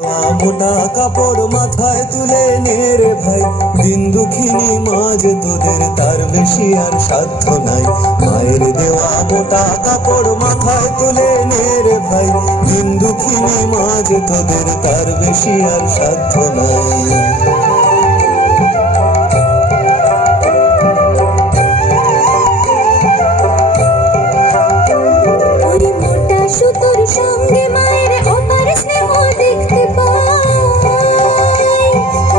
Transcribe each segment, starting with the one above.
মোটা কাপড় মাথায় তুলে নে রে ভাই, দিন দুঃখিনী মাঝ তোদের তার বেশি আর সাধ্য নাই। মায়ের দেওয়া মোটা কাপড় মাথায় তুলে নে রে ভাই, দিন দুঃখিনী মাঝ তোদের তার বেশি আর সাধ্য নাই। সঙ্গে মায়ের অপার স্নেহ দেখতে পাই,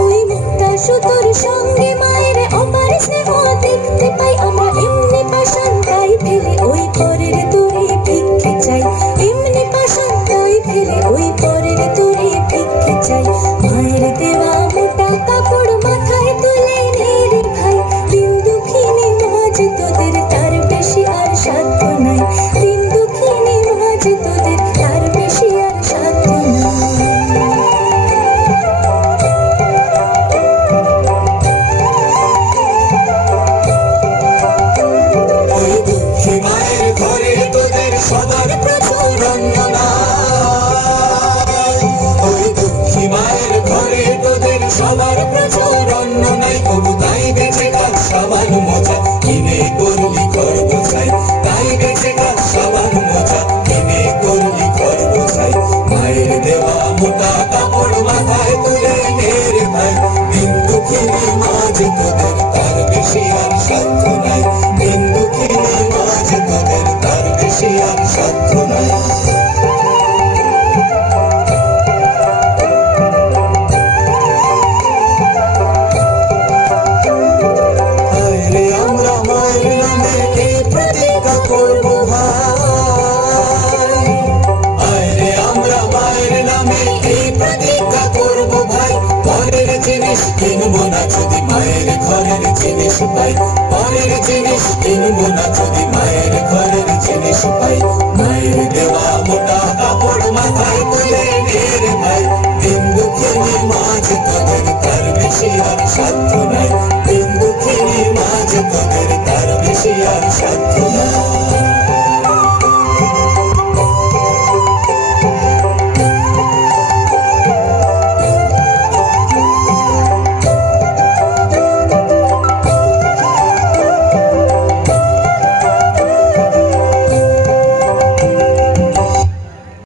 ওই মুক্তা সুতোর সঙ্গে মায়ের অপার স্নেহ দেখতে পাই। আমরা এমনি পাষাণ তাই ফেলে ওই পরের দূরে ভিক্ষে চাই, এমনি পাষাণ তাই ফেলে ওই পরের দূরে ভিক্ষে চাই। মায়ের দেওয়া মোটা কাপড় মাথায় তুলে নে রে ভাই, দিন দুঃখিনী মাঝ তোদের তার বেশি আর সাধ্য নাই। দিন দুঃখিনী মাঝ তোদের তার বেশি আর সাধ্য নাই। ওই দুঃখী মায়ের ঘরে তোদের সবার প্রচুর অন্ন নাই, ওই দুঃখী মায়ের ঘরে তোদের সবার প্রচুর অন্ন নাই। তবু তাই বেঁচে কাজ সবার মজা কিনে করলি ঘর বোঝাই, তাই বেঁচে কাজ সবার মজা কিনে করলি ঘর বোঝাই। মায়ের দেওয়া মোটা কাপড় মাথায় তুলে নে রে ভাই, দিন দুঃখিনী মাঝ তোদের তার বেশি আর সাধ্য নাই। দিন দুঃখিনী মাঝ তোদের তার বেশি আর সাধ্য নাই। আমরা মায়ের নামে এই প্রতিজ্ঞা করব ভাই, আরে আমরা মায়ের নামে এই প্রতিজ্ঞা করব ভাই। পরের জিনিস কিনবো না যদি মায়ের ঘরের জিনিস পাই, পরের জিনিস কিনবো না যদি মায়ের ঘরের জিনিস পাই। মায়ের দেওয়া মোটা কাপড় মাথায় তুলে নে রে ভাই, দিন দুঃখিনী মাঝ তোদের তার বেশি আর সাধ্য নাই। দিন দুঃখিনী মাঝ তোদের তার বেশি আর সাধ্য